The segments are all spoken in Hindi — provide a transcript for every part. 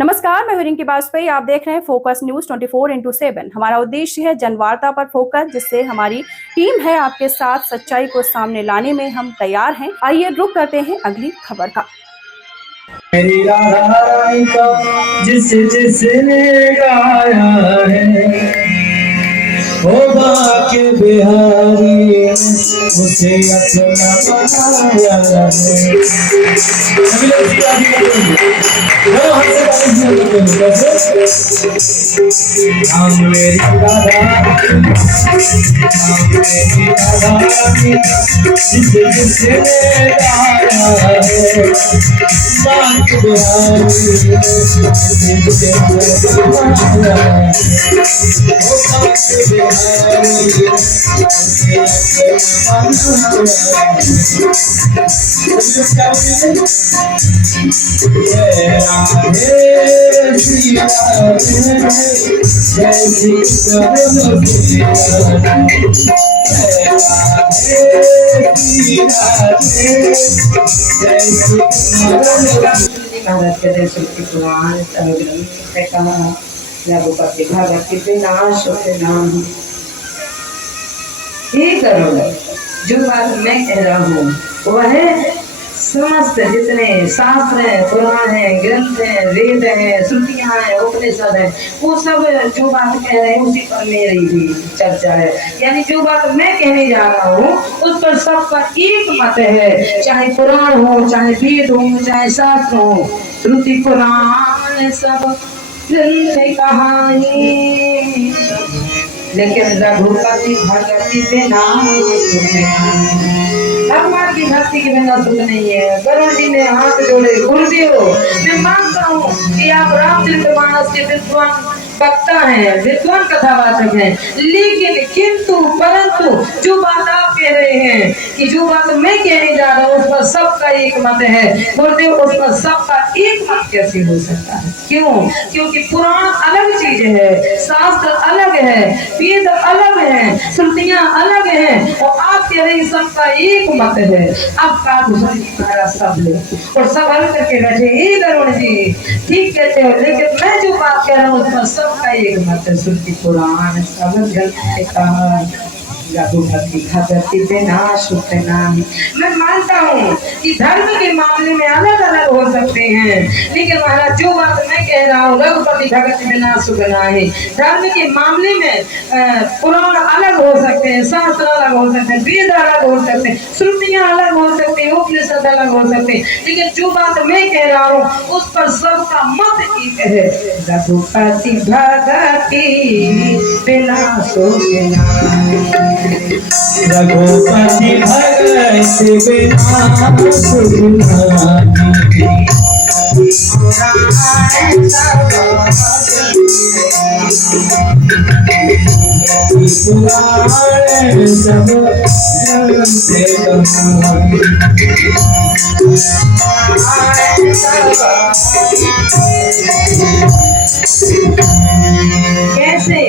नमस्कार, मैं हूं रिंकी वाजपेयी। आप देख रहे हैं फोकस न्यूज 24x7। हमारा उद्देश्य है जनवार्ता पर फोकस, जिससे हमारी टीम है आपके साथ सच्चाई को सामने लाने में हम तैयार हैं। आइए रुक करते हैं अगली खबर का। मेरी राधा रानी का जिसने गाया है होगा के बिहारी उसे अपना बनाया है। हम मेरी राधा रानी जिसने गाया है बात बिहारी भारत के देश की पुराण सर्वग्रंथ कहा रघुपति भगत के विनाश होते नाम ये करो। जो बात मैं कह रहा हूँ वह समस्त जितने शास्त्र हैं, पुराण हैं, ग्रंथ हैं, वेद हैं, श्रुतियां हैं, उपनिषद हैं, वो सब जो बात कह रहे हैं उसी पर मेरी भी चर्चा है। यानी जो बात मैं कहने जा रहा हूँ उस पर सबका एक मत है, चाहे पुराण हो, चाहे वेद हो, चाहे शास्त्र हो, श्रुति पुराण सब ग्रंथ कहानी, लेकिन रघुपति भगति के नाम भगवान की भक्ति के बिना सुख नहीं है। वरुण जी ने हाथ जोड़े, गुरुदेव मैं मानता हूँ कि आप रामचरितमानस के विद्वान वक्ता हैं, विद्वान कथावाचक हैं, लेकिन किंतु परंतु जो बात आप कह रहे हैं कि जो बात मैं कहने जा रहा हूँ उस पर सबका एक मत है। गुरुदेव उस पर सबका एक मत कैसे हो सकता है? क्यों? क्योंकि पुराण अलग चीज है, शास्त्र अलग है, वेद अलग है, श्रुतियां अलग हैं, और आप कह रहे हैं सबका एक मत है। अब का सब ले और सब हल करके बैठे ये वरुण जी ठीक कहते हो, लेकिन मैं जो बात कह रहा हूँ उस पर सबका एक मत है। श्रुति पुराण सब ग्रंथ रघुपति भगति विनाश होते नाम। मैं मानता हूँ कि धर्म के मामले में अलग अलग हो सकते हैं, लेकिन महाराज जो बात मैं कह रहा हूँ रघुपति भगति विनाश होना है। धर्म के मामले में पुराण अलग हो सकते हैं, शास्त्र अलग हो सकते हैं, वेद अलग हो सकते हैं, श्रुतियां अलग हो सकते हैं, उपनिषद अलग हो सकते हैं, लेकिन जो बात मैं कह रहा हूँ उस पर सबका मत एक है। रघुपति भगति विनाश रघुपति भगति कैसे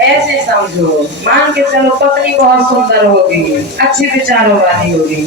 ऐसे समझो, मान के चलो पत्नी बहुत सुंदर होगी, अच्छे विचारों वाली होगी,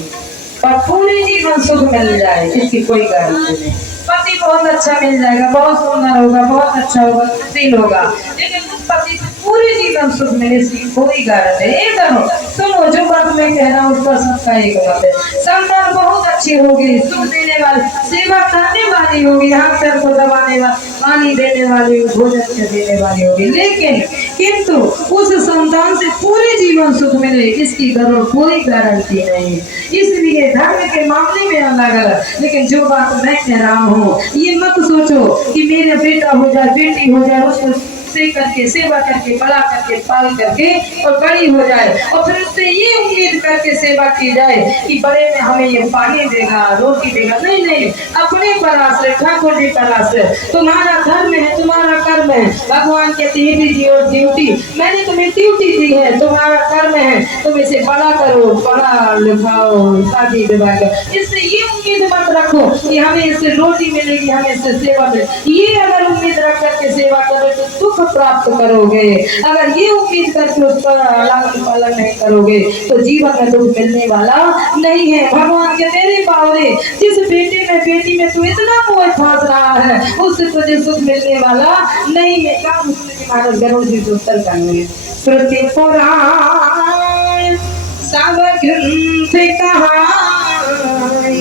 पर पूरे जीवन सुख मिल जाए इसकी कोई गारंटी नहीं। पति बहुत अच्छा मिल जाएगा, बहुत सुंदर होगा, बहुत अच्छा होगा, सुशील होगा, लेकिन पति पूरे जीवन सुख मिले इसकी कोई गारंटी नहीं। करो सुनो, जो बात मैं कह रहा हूँ उसका सबका एक बात है। संतान बहुत अच्छी होगी, सुख देने वाली, सेवा करने वाली होगी, हाथ पैर को दबाने वाली, पानी देने वाली, भोजन देने वाली होगी, लेकिन किंतु उस संतान से पूरे जीवन सुख मिले इसकी जरूर कोई गारंटी नहीं। इसलिए धर्म के मामले में अलग अलग, लेकिन जो बात मैं कह रहा हूँ ये मत सोचो कि मेरा बेटा हो जाए, बेटी हो जाए, उसको से करके सेवा करके बड़ा करके पाल करके और बड़ी हो जाए और फिर उससे ये उम्मीद करके सेवा की जाए कि बड़े में हमें ये पानी देगा, रोटी देगा। नहीं नहीं, अपने पर आश्रय, ठाकुर जी पर आश्रय, तुम्हारा धर्म है, तुम्हारा कर्म है। भगवान के ड्यूटी और ड्यूटी, मैंने तुम्हें ड्यूटी दी है, तुम्हारा कर्म है, तुम इसे बड़ा करो, पढ़ा लिखाओ, शादी विवाह करो। इससे ये उम्मीद मत रखो कि हमें इससे रोटी मिलेगी, हमें इससे सेवा मिलेगी। ये ये अगर उम्मीद रख करके सेवा करोगे तो सुख प्राप्त करोगे, अगर ये उम्मीद करके उस पर लालन पालन नहीं करोगे तो जीवन में दुख मिलने वाला नहीं है। भगवान के तेरे बावरे जिस बेटी में तू इतना मोह फांस रहा है उससे तुझे सुख मिलने वाला नहीं है। क्या महाराज गरुड़ जी उत्तर करेंगे। श्रुति पुराण सब ग्रंथ कहानी,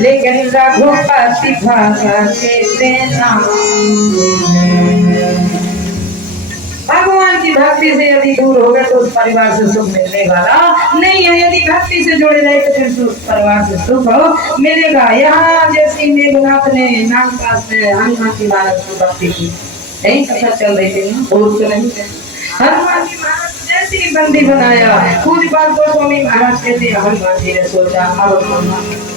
लेकिन रघुपति भगत नाम। भगवान की भक्ति से यदि दूर हो गए तो उस परिवार से सुख मिलने वाला नहीं है। यदि भक्ति से जुड़े रहे तो फिर उस परिवार से सुख मिलेगा। यहाँ जैसे मेघनाथ ने नागपास में हनुमान जी महाराज की भक्ति की, यही कथा चल रही थी ना, बहुत तो नहीं। हनुमान जी महाराज जैसे ही बंदी बनाया, पूरी बात गोस्वामी महाराज कहते हैं हनुमान जी ने सोचा अब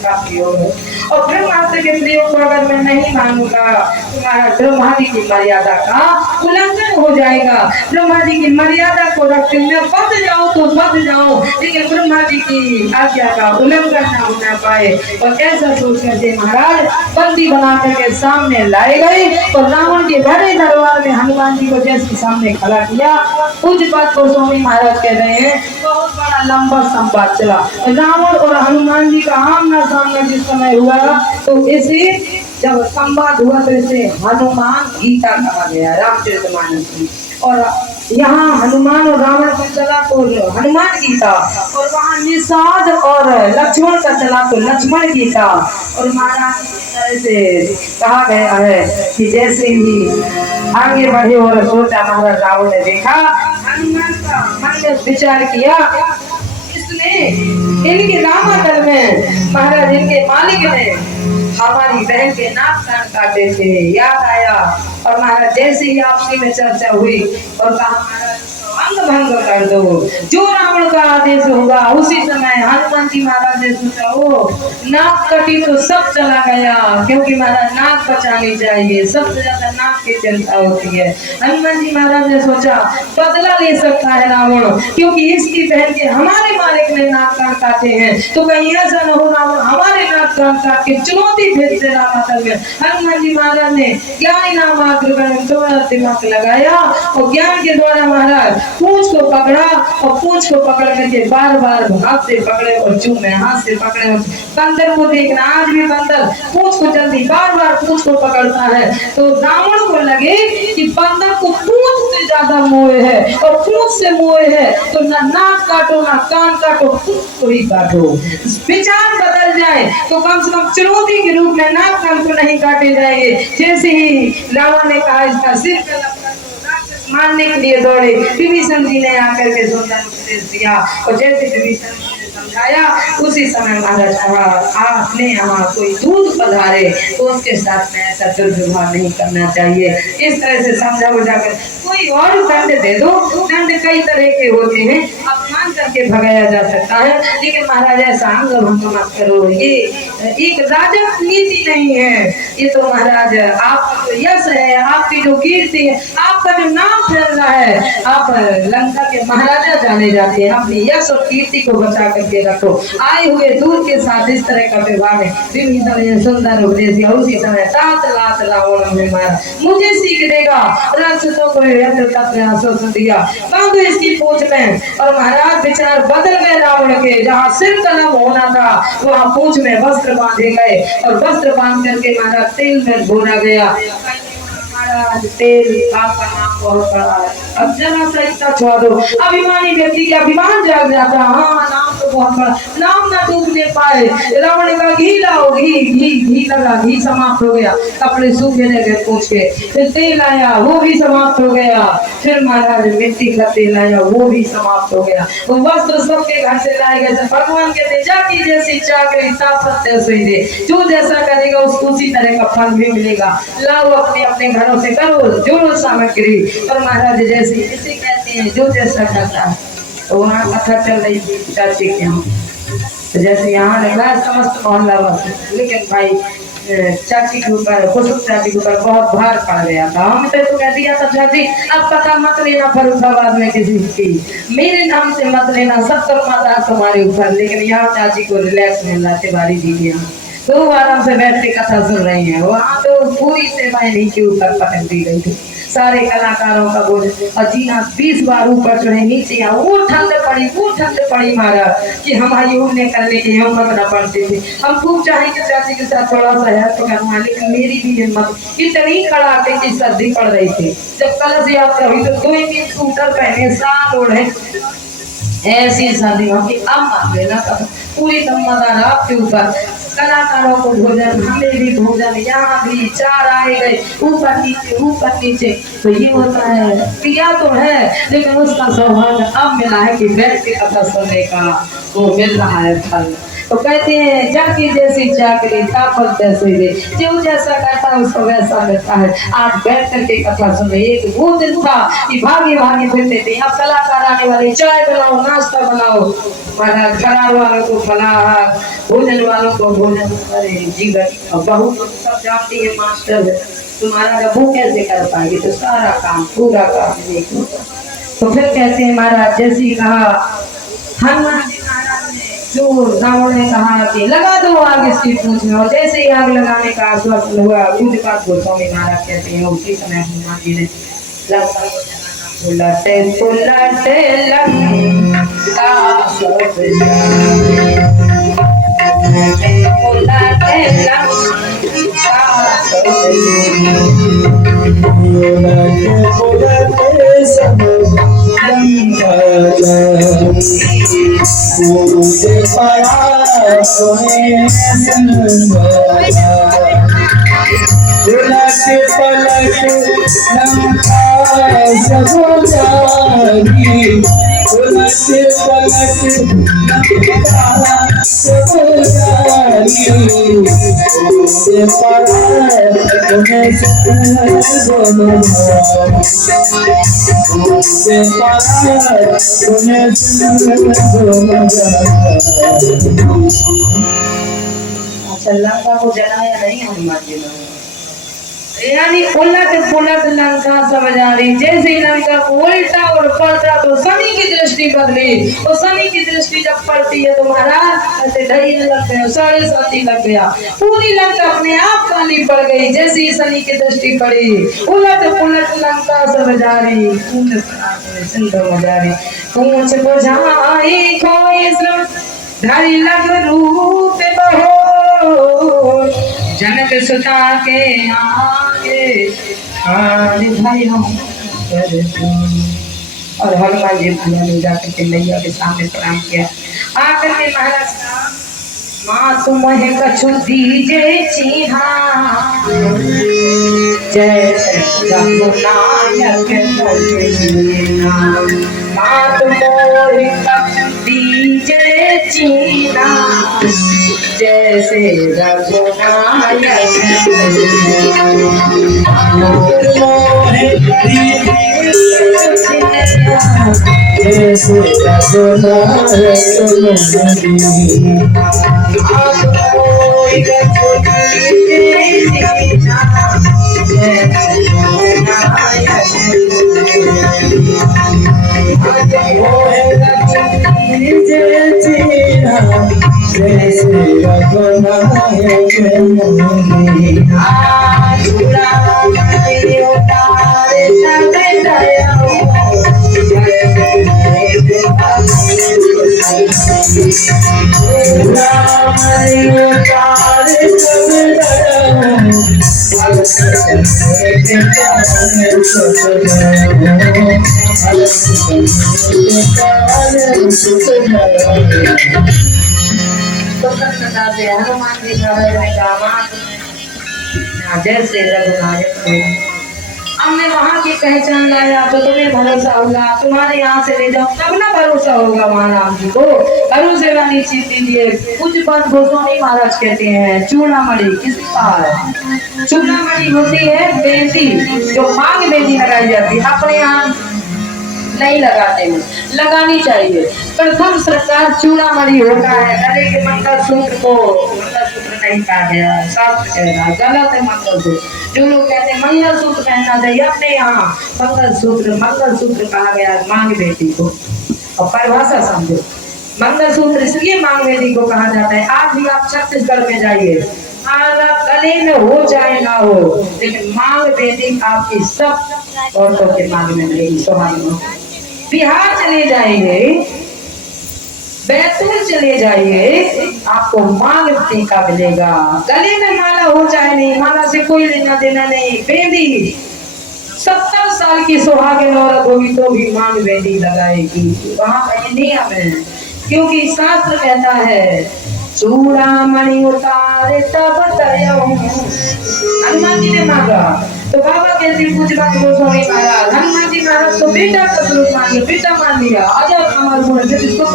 काफी हो गए और ब्रह्मास्त्र के प्रयोग को अगर मैं नहीं मानूंगा तुम्हारा ब्रह्मा जी की मर्यादा का उल्लंघन हो जाएगा। ब्रह्मा जी की मर्यादा को रखते मैं बच जाऊं तो बच जाऊं, लेकिन ब्रह्मा जी की आज्ञा का उल्लंघन ना होना पाए। और ऐसा सोच करके महाराज बंदी बना करके सामने लाए गए और रावण के बड़े दरबार में हनुमान जी को जैसे सामने खड़ा किया। कुछ बात गोस्वामी महाराज कह रहे हैं बहुत बड़ा लंबा संवाद चला। रावण और हनुमान जी का आमना सामना जिस समय हुआ तो इसे जब संवाद हुआ तो इसे हनुमान गीता कहा गया, रामचरितमानस में। और यहाँ हनुमान और रावण का चला तो हनुमान गीता, और वहाँ निषाद और लक्ष्मण का चला तो लक्ष्मण गीता। और महाराज इस तरह से कहा गया है कि जैसे ही आगे बढ़े और सोचा महाराज रावण ने देखा हनुमान का मन में विचार किया, इसने इनके रामादल में महाराज इनके मालिक ने हमारी बहन के नाक कान काटे थे, याद आया। और महाराज जैसे ही आपसी में चर्चा हुई और कहा महाराज अंग भंग कर दो, जो रावण का आदेश होगा। उसी समय हनुमान जी महाराज ने सोचा ओ नाक कटी तो सब चला गया, क्योंकि महाराज नाक बचानी चाहिए, सबसे ज्यादा नाक की चिंता होती है। हनुमान जी महाराज ने सोचा बदला ले सकता है रावण, क्योंकि इसकी बहन के हमारे मालिक ने नाक कान काटे हैं, तो कहीं ऐसा न हो रावण हमारे नाक कान काट के चुनौती भेज दे रामादल में। हनुमान जी महाराज ने ज्ञान नाम दिमाग लगाया और ज्ञान के द्वारा महाराज पूंछ को पकड़ा और पूंछ को पकड़ करके बार बार हाथ से पकड़े और चूमे, हाथ से पकड़े। बंदर को देखना, आज भी बंदर पूंछ को जल्दी बार बार पूंछ को पकड़ता है। तो रावण को लगे कि बंदर को पूंछ से ज्यादा मोह है और पूंछ से मोह है तो ना नाक काटो ना कान काटो, पूंछ को ही काटो। विचार बदल जाए तो कम से कम चुनौती के रूप में नाक कान को नहीं काटे जाएंगे। जैसे ही रावण ने कहा इसका सिर मारने के लिए दौड़े, विभीषण जी ने आकर के सुंदर उपदेश दिया और जैसे विभीषण जी ने समझाया उसी समय महाराज कहा आपने यहाँ कोई दूध पधारे तो उसके साथ में ऐसा दुर्व्यवहार नहीं करना चाहिए। इस तरह से समझा बुझाकर कोई और दंड दे दो। दंड कई तरह के होते हैं, अपमान करके भगाया जा सकता है, लेकिन महाराज ऐसा अंग भंग मत करो, ये एक राजक नीति नहीं है। ये तो महाराज आप यश है, आपकी जो कीर्ति है, आपका जो नाम फैल रहा है, आप लंका के महाराजा जाने जाते हैं, अपनी यश और कीर्ति को बचा करके रखो। आए हुए दूर के साथ इस तरह का व्यवहार है। विभीषण ने सुंदर उपदेश दिया, उसी समय तात लात रावण ने मारा, मुझे सीख देगा। राक्षसों को आश्वासन दिया, बांधो इसकी पूंछ में। और महाराज विचार बदल गए रावण के, जहाँ सिर कलम होना था वहाँ पूंछ में वस्त्र बांधे गए और वस्त्र बांध करके महाराज तेल में भूना गया। तेल आपका नाम बहुत बड़ा है, अब जरा सा इतना छोड़ दो, अभिमानी व्यक्ति के अभिमान जाग जाता। हाँ नाम तो बहुत बड़ा, नाम ना डूबने पाए। रावण का घी लाओ, घी घी घी लगा, घी समाप्त हो गया, कपड़े सूखे लगे पूछ के। फिर तेल आया, वो भी समाप्त हो गया। फिर महाराज मिट्टी का तेल आया, वो भी समाप्त हो गया। तो वस्त्र सबके घर से लाए गए। भगवान कहते जाकी जैसी चाकरी ताकत से दे, जो जैसा करेगा उसको उसी तरह का फल भी मिलेगा। लाओ अपने अपने घरों से करो जोड़ो सामग्री। और महाराज जैसे इसे कहते हैं जो जैसा करता है। तो वहाँ कथा चल रही थी चाची के यहाँ, तो जैसे यहाँ लगा समस्त मोहल्ला वासी, लेकिन भाई चाची के ऊपर, खुशबू चाची के ऊपर बहुत भार पड़ गया था। हमने तो कह दिया था चाची अब पता मत लेना फरुखाबाद में किसी की, मेरे नाम से मत लेना, सब कर्मादार तुम्हारे ऊपर। लेकिन यहाँ चाची को रिलैक्स मिल रहा, तिवारी जी के यहाँ तो आराम से बैठ के कथा सुन रही हैं। वहाँ तो पूरी सेवाएं नीचे ऊपर पटक दी गई थी, सारे कलाकारों का बोल और जीना 20 बार ऊपर चढ़े नीचे आ, वो ठंड पड़ी महाराज कि हमारी उड़ने करने की हिम्मत न पड़ती थी। हम खूब चाहे कि चाची के साथ थोड़ा सा हेल्प करना, लेकिन मेरी भी हिम्मत इतनी कड़ाके की सर्दी पड़ रही थी। जब कलश यात्रा हुई तो 2 स्कूटर पहने साल ओढ़े ऐसी सर्दी होगी। अब मान लेना पूरी तम्मदा रात के ऊपर कलाकारों को भोजन, हमें भी भोजन, यहाँ भी 4 आए गए ऊपर नीचे। तो ये होता है, पिया तो है लेकिन उसका सौभाग्य अब मिला है कि बैठ के कथा सुनने का वो मिल रहा है फल। तो कहते हैं जाकी जैसी चाकरी तापत जैसे दे, जो जैसा करता है उसको वैसा मिलता है। आज बैठ करके कथा सुन रहे। एक वो दिन था कि भागे फिरते थे, अब कलाकार आने वाले, चाय बनाओ, नाश्ता बनाओ, फलाहार वालों को फलाहार, भोजन वालों को भोजन। अरे जीवन और बहू तो सब जानती है मास्टर है, तुम्हारा रबू कैसे कर पाएगी, तो सारा काम पूरा काम देखो। तो फिर कहते हैं महाराज जैसे कहा हनुमान जी महाराज ने, जो रावण ने कहा कि लगा दो आग इसकी पूंछ में, और जैसे ही आग लगाने का आश्वासन हुआ पूज्यपाद गोस्वामी महाराज कहते हैं उसी समय हनुमान जी ने उलटे लंका सब अच्छा लंका को जलाया नहीं हनुमान जी ने, यानी उलट लंका सब जा रही। जैसे ही लंका को उल्टा और पलटा तो शनि की दृष्टि बदली, और शनि की दृष्टि जब पड़ती है तो महाराज ऐसे ढहीने लग गए, 7:30 लग गया, पूरी लंका अपने आप काली पड़ गई। जैसे ही शनि की दृष्टि पड़ी उलट लंका सब जा रही, पूछ बुझाई कोई धरी लग रूप बहो, जनक सुता के आगे भाई हम और हनुमान जी भगवान जाकर के मैया के सामने प्रणाम किया। आकर के महाराज माँ तुम्हें कछु दीजे चिन्हा, जय रघुनायक माँ तुम्हें कछु दीजे चिन्हा, जैसे रघुनायक जैसे हनुमान जी जैसे रघुनायक। अब मैं वहाँ की पहचान लाया तो तुम्हें भरोसा होगा, तुम्हारे यहाँ से ले जाओ तब ना भरोसा होगा वहाँ राम जी को। भरोसे वाली चीज दीजिए। कुछ बात गोस्वामी महाराज कहते हैं चूड़ामणि किसकी कहा है? चूड़ामणि होती है बेटी, जो मांग बेटी लगाई जाती है, अपने यहाँ नहीं लगाते हैं, लगानी चाहिए। प्रथम सरकार चूड़ामणि होता है, गले के मंगलसूत्र को मंगलसूत्र नहीं कहा गया, शास्त्र कह रहा है गलत है मंगलसूत्र। जो लोग कहते हैं मंगलसूत्र पहनना चाहिए, अपने यहाँ मंगलसूत्र कहा गया मांग बेटी को। और परिभाषा समझो, मंगलसूत्र इसलिए मांग वेदी को कहा जाता है। आज भी आप छत्तीसगढ़ में जाइए, माला गले में हो चाहे ना हो, लेकिन मांग वेदी आपकी सब औरतों के मांग में मिलेगी। सुहागिनों बिहार चले जाएंगे, बैतूल चले जाइए, आपको मांग टीका मिलेगा। गले में माला हो चाहे नहीं, माला से कोई लेना देना नहीं। बेदी 70 साल की सुहागिन औरत होगी तो भी मांग वेदी लगाएगी। वहां का ये नियम है, क्योंकि शास्त्र कहता है चूड़ामणि उतारे तब दयो। हनुमान जी ने मांगा तो बाबा कहते पूछ बात गोस्वामी महाराज, हनुमान जी महाराज तो बेटा का स्वरूप मान लिया, बेटा मान लिया, अजय अमर गुण जिसको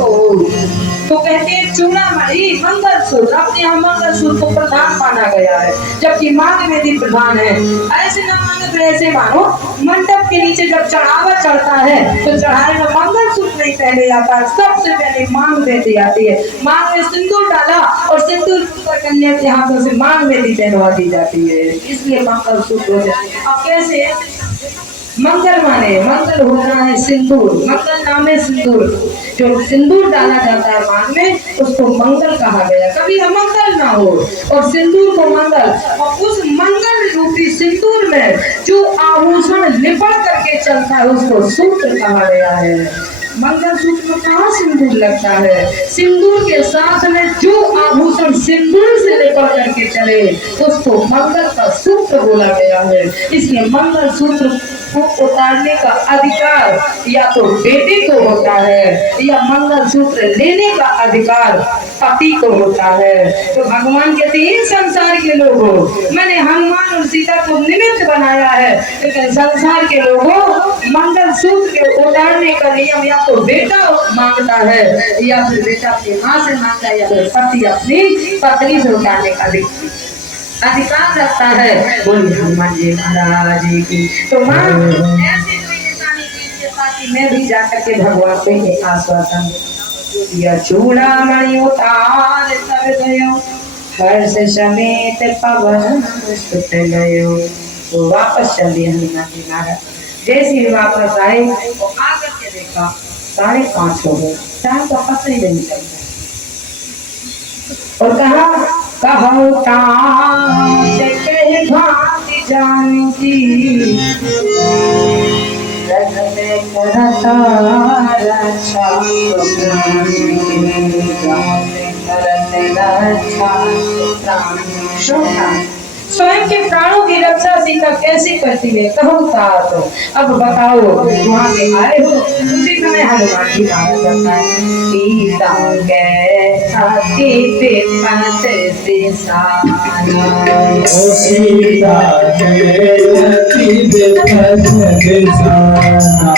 तो कहते हैं चूड़ामणि मंगलसूत्र, अपने यहाँ मंगलसूत्र को प्रधान माना गया है, जबकि मांग वेदी प्रधान है। ऐसे न मानो तो ऐसे मानो, मंडप के नीचे जब चढ़ावा चढ़ता है तो चढ़ाए में मंगलसूत्र नहीं पहले आता है, सबसे पहले मांग वेदी आती है। मांग में सिंदूर डाला और सिंदूर पर कन्या के हाथों से मांग वेदी पहनवा दी जाती है, इसलिए मंगलसूत्र होते हैं। अब कैसे मंगल माने, मंगल होना है सिंदूर, मंगल नाम है सिंदूर। जो सिंदूर डाला जाता है मांग में उसको मंगल कहा गया, कभी अमंगल ना हो और सिंदूर को मंगल। और उस मंगल रूपी सिंदूर में जो आभूषण लिपट करके चलता है उसको सूत्र कहा गया है। मंगलसूत्र में कहाँ सिंदूर लगता है? सिंदूर के साथ में जो आभूषण सिंदूर से लिपट करके चले उसको मंगल का सूत्र बोला गया है। इसलिए मंगलसूत्र को उतारने का अधिकार या तो बेटे को होता है या मंगलसूत्र लेने का अधिकार पति को होता है। तो भगवान कहते हैं संसार के लोगों, मैंने हनुमान और सीता को निमित्त बनाया है, लेकिन संसार के लोगों मंगलसूत्र के उतारने का नियम या तो बेटा मांगता है या फिर बेटा अपनी माँ से मांगता है या फिर पति अपनी पत्नी से उतारने का अधिकार रखता है। बोलिए हनुमान जी महाराज की। तो माँ ऐसी कोई निशानी कीजिए ताकि मैं भी जाकर के भगवान को ये आश्वासन दिया। चूड़ामणि उतार तब गयो, हर्ष समेत पवन सुत गयो। तो वापस चलिए हनुमान जी महाराज। जैसे ही वापस आए तो आकर के देखा 5:30 हो गए, टाइम का पता ही नहीं चलता। और कहा कहो भांति जानकी रथ में करता रक्षा, स्वयं के प्राणों की रक्षा सीता कैसे करती है? कहो तो अब बताओ, वहाँ पे आए हो उसी समय हनुमान जी बात करता है सीता के हाथी पे पनत से साना, ओ सीता के हाथी पे पनत से साना,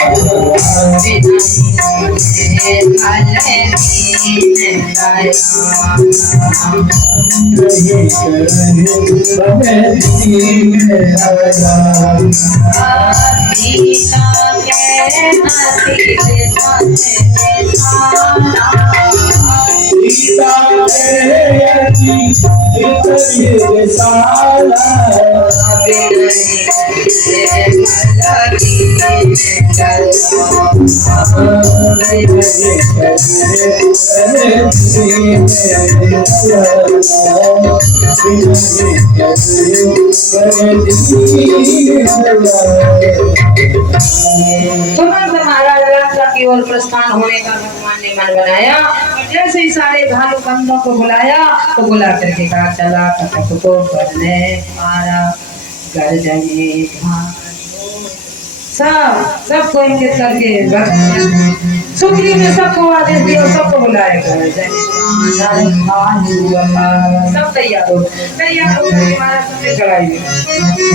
तुरंत महाराज यात्रा की ओर प्रस्थान होने का भगवान ने मन बनाया। जैसे ही सारे भालू बंदों को बुलाया तो बुला करके कहा चला कटक को करने मारा घर जाइए। सबको इंगित करके सुग्रीव ने सबको आदेश दिया, सबको बुलाएगा। सब तैयार हो सबसे चढ़ाई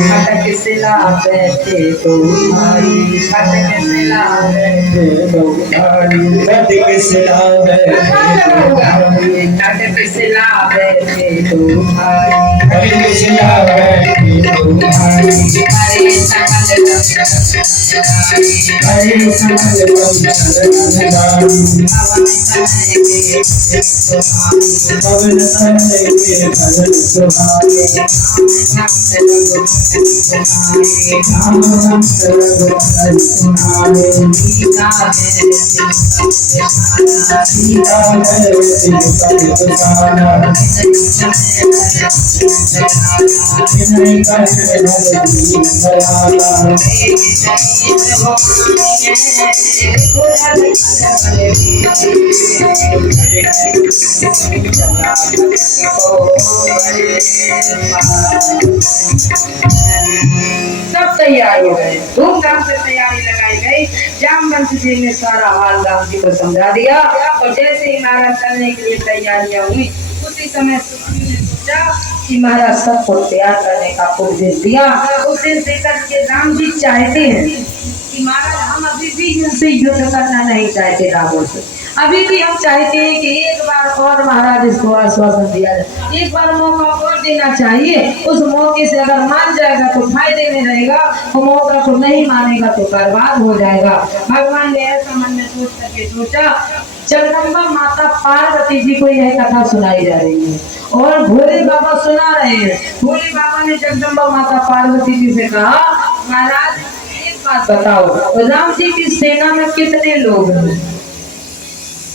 खटक सिला बैठे तो भाई, खटक सिला बैठे तो भाई, खटक सिला बैठे, खटक सिला बैठे तो भाई, खटक सिला बैठे तो भाई, हरे सकल पवन तनय के भजन सुहाए राम भक्त रघुबर सुनाए सीता है तिरुपति बसाना विनय कर हर दीन दयाला सब तैयार हो गए, धूमधाम से तैयारी लगाई गई। जामवंत जी ने सारा हाल राम जी को समझा दिया और जैसे ही महाराज चलने के लिए तैयारियां हुई उसी समय सुग्रीव ने सोचा कि महाराज सबको तैयार करने का उपदेश दिया। उपदेश देकर के राम जी चाहते हैं कि महाराज हम अभी भी इनसे युद्ध करना नहीं चाहते रावण से, अभी भी हम चाहते हैं कि एक बार और महाराज इसको आश्वासन दिया जाए, एक बार मौका और देना चाहिए। उस मौके से अगर मान जाएगा तो फायदे में रहेगा, वो मौका को नहीं मानेगा तो बर्बाद हो जाएगा। भगवान ने ऐसा मन में सोच करके सोचा। जगदम्बा माता पार्वती जी को यह कथा सुनाई जा रही है और भोले बाबा सुना रहे हैं। भोले बाबा ने जगदम्बा माता पार्वती जी से कहा, महाराज एक बात बताओ, राम जी की सेना में कितने लोग हैं?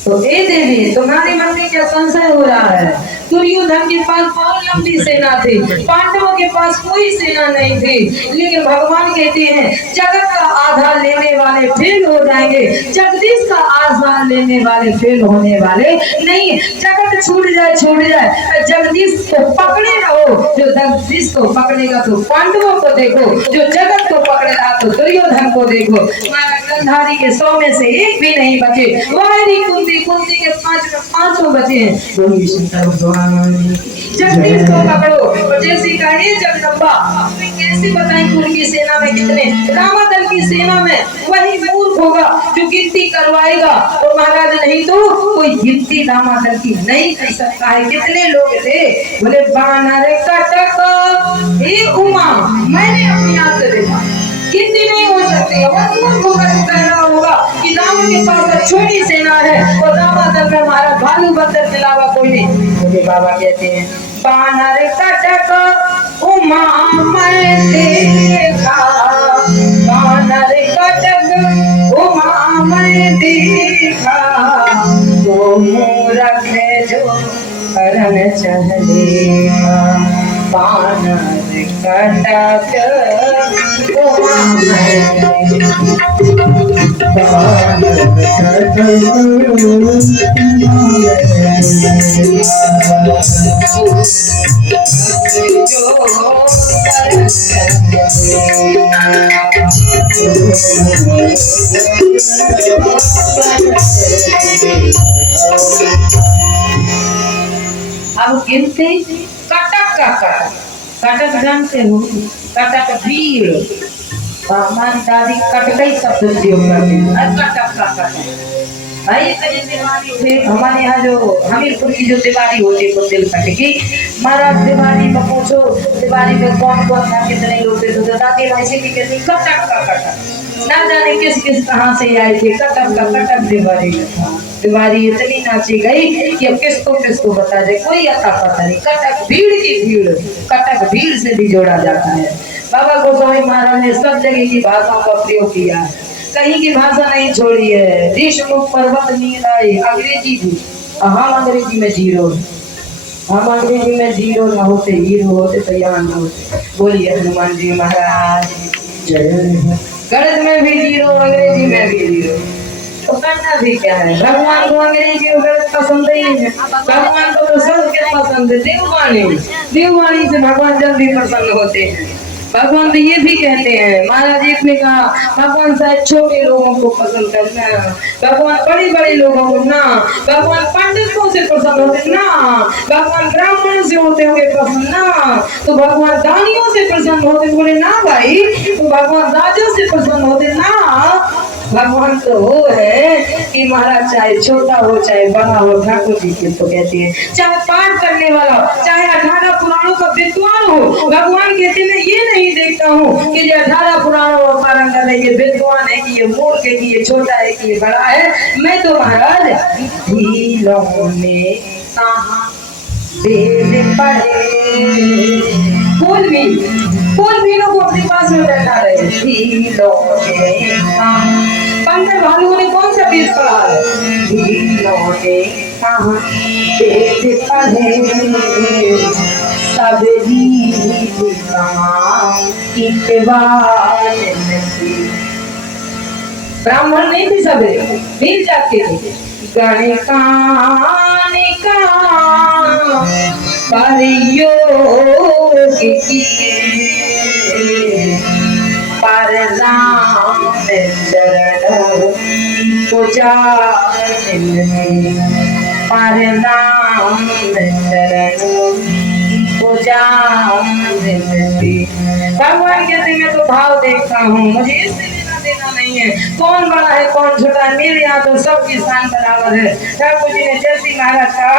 तो ए देवी, तुम्हारे मन में क्या संशय हो रहा है? दुर्योधन के पास बहुत लंबी सेना थी, पांडवों के पास कोई सेना नहीं थी, लेकिन भगवान कहते हैं जगत का आधार लेने वाले फेल हो जाएंगे, जगदीश का आधार लेने वाले फेल होने वाले नहीं। जगत छूट जाए जगदीश को पकड़े रहो, जो जगदीश को पकड़ेगा तो पांडवों को देखो, जो जगत को पकड़ेगा तो दुर्योधन को देखो। गंधारी के 100 में से एक भी नहीं बचे, कुंती के 5 बचे हैं। जगदीश को पकड़ो। और जैसे कहे जगदम्बा, कैसे बताएं उनकी सेना में कितने? रामादल की सेना में वही मूर्ख होगा जो गिनती करवाएगा, और महाराज नहीं तो कोई गिनती रामादल की नहीं कर सकता है। कितने लोग थे? बोले बानर कटक हे उमा, मैंने अपनी आंख से देखा, गिनती नहीं हो सकती। होगा कि राम के पास छोटी सेना है और रामादल में हमारा भालू बंदर के अलावा कोई नहीं। मुझे बाबा कहते हैं बानर कटक उमा मैं देखा, बानर कटक उमा मैं देखा, तो मूरख है जो करन चलेगा। बानर कटक उमा मैं अब गिनते कटक का कटक जानते हो? कटक भीड़, हमारी दादी कटकई शब्द उपयोग करते हैं। कटक का कटक भाई दिवाली थे हमारे यहाँ, जो हमीरपुर की जो दिवाली होती है वो दिल कटकी। महाराज दिवाली में पूछो दिवाली में कौन कौन था, कितने लोग थे, तो दादी भाई से भी कहती कटक का कटक। ना जाने किस किस कहाँ से आए थे, कटक का कटक दिवाली में था। दिवाली इतनी नाची गई कि अब किसको बता दे, कोई अता पता नहीं। कटक भीड़ की भीड़, कटक भीड़ से भी जोड़ा जाता है। बाबा गोसाई महाराज ने सब जगह की भाषाओं का प्रयोग किया है, कहीं की भाषा नहीं छोड़ी है। देशमुख पर्वत नीराई, अंग्रेजी भी, हम अंग्रेजी में जीरो, हम अंग्रेजी में जीरो न होते हीरो होते तो यहाँ न होते। बोलिए हनुमान जी महाराज जय। गणित में भी जीरो, अंग्रेजी में भी जीरो, तो करना भी क्या है? भगवान को अंग्रेजी और गणित पसंद ही नहीं है, भगवान को तो संस्कृत पसंद है। देववाणी से भगवान जल्दी प्रसन्न होते हैं। भगवान तो ये भी कहते हैं, महाराज एक ने कहा भगवान शायद छोटे लोगों को पसंद करना, भगवान बड़े लोगों को ना, भगवान पंडितों से पसंद होते ना, भगवान ब्राह्मणों से होते हुए पसंद ना, तो भगवान दानियों से पसंद होते। बोले ना भाई, तो भगवान राजा से पसंद होते ना। भगवान तो वो है कि महाराज चाहे छोटा हो चाहे बड़ा हो, ठाकुर जी के तो कहते हैं, चाहे पाठ करने वाला हो, चाहे 18 पुराणों का विद्वान हो, भगवान कहते मैं ये नहीं देखता हूँ कि ये 18 पुराणों का पारंगत है, ये विद्वान है कि ये मोड़ के कि ये छोटा है कि ये बड़ा है। मैं तो महाराज ढीलों में कहाँ वेद पढ़े। फूल भी लोग अपने पास में बैठा रहे। ढीलों में कहाँ, पंकज भालू ने कौन सा वेद पढ़ा है? ढीलों में कहाँ वेद पढ़े, सब ब्राह्मण नहीं थे, सब वीर जाते थे। गणिका पर राम चरण पूजा, पर राम चरण पूजा। भगवान कहते मैं तो भाव देखता हूँ, मुझे इससे लेना देना नहीं है कौन बड़ा है कौन छोटा है, मेरे यहाँ तो सबकी स्थान बराबर है। ठाकुर जी ने जैसे महाराज कहा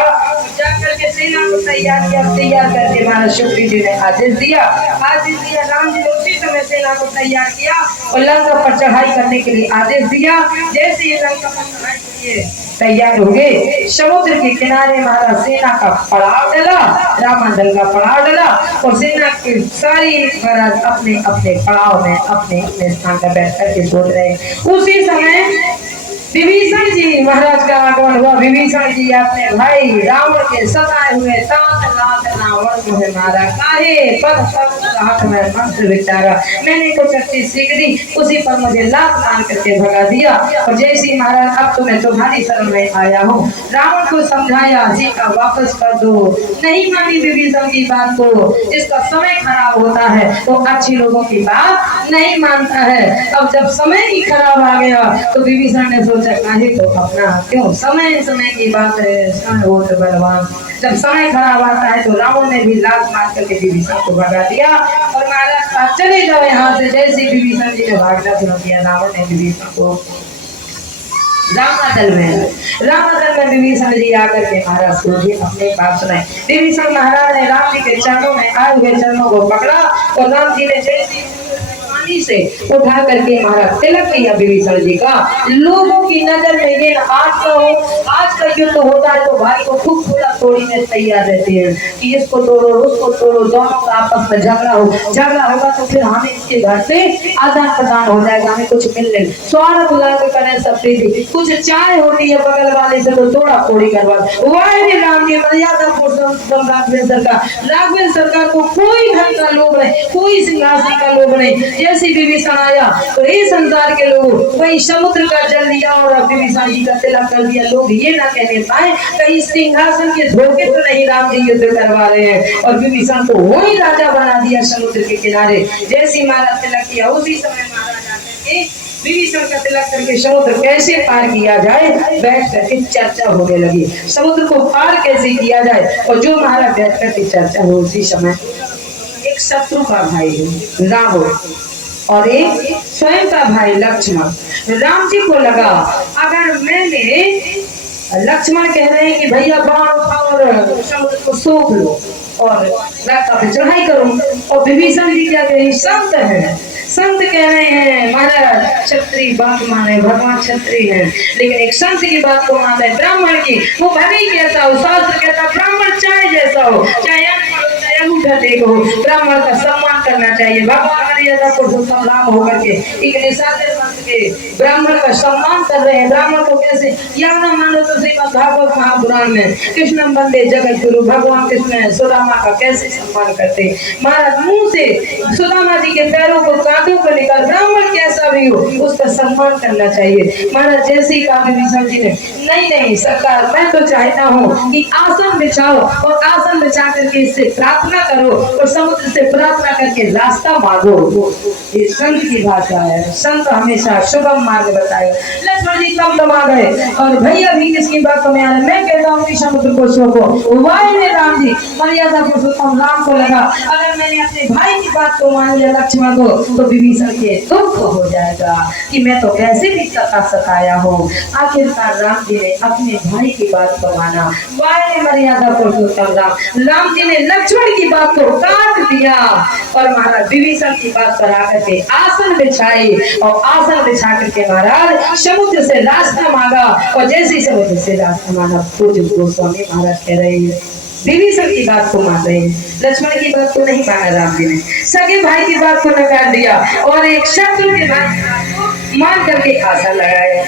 जाकर के सेना को तैयार किया, तैयार करके महाराज शुक्री जी ने आदेश दिया। राम जी ने उसी समय सेना को तैयार किया और लंका पर चढ़ाई करने के लिए आदेश दिया। जैसे ही लंका पर चढ़ाई किए तैयार हो गए, समुद्र के किनारे महाराज सेना का पड़ाव डला, रामांडल का पड़ाव डला और सेना की सारी महाराज अपने अपने पड़ाव में अपने अपने स्थान पर बैठ करके सोच रहे। उसी समय विभीषण जी महाराज का आगमन हुआ। विभीषण जी अपने भाई रावण के सताए हुए तात लात रावण को मारा, काहे पद हाथ में मंत्र विचारा, मैंने कुछ अच्छी सीख दी, उसी पर मुझे लात मार करके भगा दिया। और जैसी महाराज अब तो मैं तुम्हारी शरण में आया हूँ, रावण को समझाया सीता वापस कर दो, नहीं मानी विभीषण की बात को। जिसका समय खराब होता है वो अच्छी लोगों की बात नहीं मानता है। अब जब समय ही खराब आ गया तो विभीषण ने सोचा काहे तो अपना क्यों, समय समय की बात है, समय हो तो बलवान। जब समय खराब आता है तो रावण ने भी लात मार करके विभीषण को भगा दिया और महाराज चले जाओ यहाँ से। जैसे विभीषण जी ने भागना शुरू किया, रावण ने विभीषण को रामादल में विभीषण जी आकर के महाराज को भी अपने बात सुनाई। विभीषण महाराज ने राम जी के चरणों में आए हुए चरणों को पकड़ा और राम जी ने जैसे से उठा करके महाराज तिलक किया विभीषण जी का। लोगों की नजर में ये आज का युद्ध होता है तो भाई को खूब थोड़ा तोड़ी में तैयार रहते हैं कि इसको तोड़ो उसको तोड़ो, दोनों का आपस में झगड़ा होगा तो फिर हमें इसके घर पे आदान प्रदान हो जाएगा, हमें कुछ मिलने स्वार्थ लाभ करें सब प्रीति। कुछ चाय होती है बगल वाले से तो तोड़ा फोड़ी करवा। राम की मर्यादा पुरुषोत्तम राघवेंद्र सरकार को कोई धन का लोभ नहीं, कोई सिंहासन का लोभ नहीं। जैसे विभीषण आया तो ये संसार के लोग वही समुद्र का जल लिया और विभीषण जी का तिलक कर दिया। लोग ये ना कहने पाए कहीं सिंहासन के धोखे तो नहीं राम जी युद्ध करवा रहे हैं। और विभीषण को वही राजा बना दिया समुद्र के किनारे। जैसे महाराज तिलक किया उसी समय महाराज आकर के विभीषण का तिलक करके समुद्र कैसे पार किया जाए बैठ करके चर्चा होने लगी। समुद्र को पार कैसे किया जाए और जो महाराज बैठ करके चर्चा हो उसी समय एक शत्रु का भाई है रावण और एक स्वयं का भाई लक्ष्मण। राम जी को लगा अगर मैंने, लक्ष्मण कह रहे हैं कि भैया बाण उठाओ और समुद्र को सोख लो और लंका पे चढ़ाई करो, और विभीषण जी क्या कहे संत है, संत कह रहे हैं महाराज क्षत्रिय बात माने, भगवान क्षत्रिय है लेकिन एक संत की बात को माने ब्राह्मण की। वो भले ही कैसा हो, शास्त्र कहता ब्राह्मण चाहे जैसा हो, चाहे अंगूठा टेक हो, ब्राह्मण का सम्मान करना चाहिए। भगवान मर्यादा पुरुषोत्तम राम होकर के एक निशाचर पंथ के ब्राह्मण का सम्मान कर रहे हैं। ब्राह्मण को कैसे या न मानो तो श्रीमद् भागवत महापुराण में कृष्णम वंदे जगत गुरु भगवान कृष्ण सुदामा का कैसे सम्मान करते महाराज। मुंह से सुदामा जी के पैरों को कांटों को निकाल, ब्राह्मण कैसा भी हो उसका सम्मान करना चाहिए महाराज। जैसे ही कहा विभीषण जी ने नहीं सरकार मैं तो चाहता हूँ कि आसन बिछाओ और आसन बिछा करके इससे प्रार्थना करो और समुद्र से प्रार्थना करके रास्ता मांगो। ये संत की भाषा है, संत हमेशा शुभम मार्ग बताएगा। लक्ष्मण जी कम आ गए और भैया भी किसकी बात में आ रहे, मैं कहता हूँ कि समुद्र को सोखो। वाह राम जी मर्यादा पुरुषोत्तम राम को लगा अगर मैंने अपने भाई की बात को मान लिया लक्ष्मण को तो विभीषण के दुख हो जाए। जाएगा कि मैं तो वैसे भी सताया हूँ। आखिरकार राम जी ने अपने भाई की बात को माना। वाह मर्यादा पुरुषोत्तम राम जी ने लक्ष्मण की बात को काट दिया और महाराज विभीषण की बात पर आकर के आसन बिछाए और आसन बिछा करके महाराज समुद्र से रास्ता मांगा और जैसे ही समुद्र से रास्ता मांगा पूज्य गोस्वामी महाराज कह रहे हैं विभीषण की बात को मान रहे हैं, लक्ष्मण की बात को नहीं माना राम जी ने, सगे भाई की बात को नकार दिया और एक शत्रु के भाई की बात को मान करके आशा लगाए।